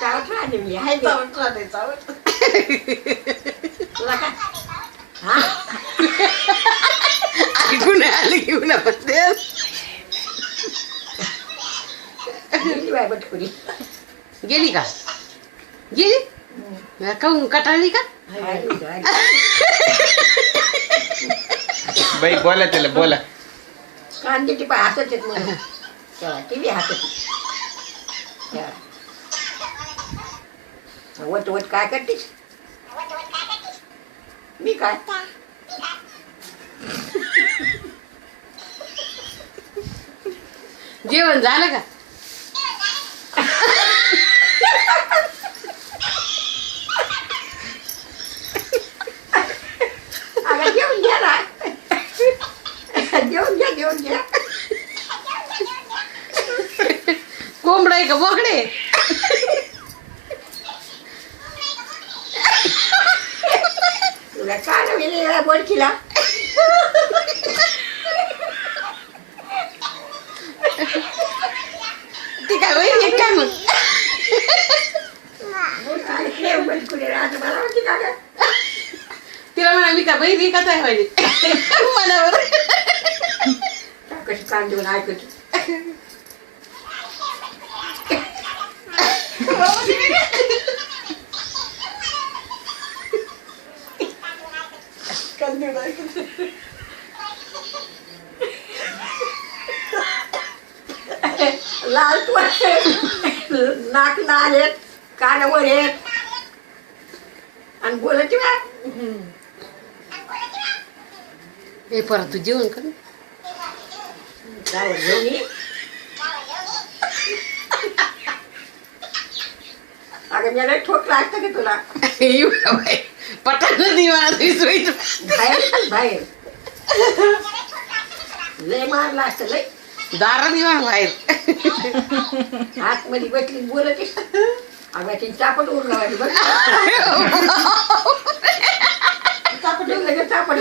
चावत राहते मी आहे गे. चावट राहते चावट. तुला काय हा ऐकून आले घेऊन बसते. गेली बाय बटकुरी. गेली का? गेली काहून कटाळली का? बाई बोला त्याला बोला. कांदे टिपा हातात येत म्हणून टी व्ही हातात वट वट काय करतेस मी काय जेवण झालं का? अगं जेवून घ्या ना जेवून घ्या कोंबड आहे का बोकडे? तुला काय वेगळा बोडखीला ती काय होईल काय मग? बटकुरी राहत मला म्हणते का गं तिला म्हणा मी का बहिणी का काय व्हायली मनावर. कशी कान देऊन ऐकत लाल तू नाक लाल आहेत कानावर आहेत आणि बोलायची बा हे परत तू जेवण कर. काय घेऊन ये अगं मला ठोक लागतं की तुला पटाक दिवाळा बाहेर बाहेर लय मारला असतं लय दारा दिवा बाहेर. आतमध्ये बसली बोलत अगं ती चापट उरगावाली बघ चापट लगेच चापट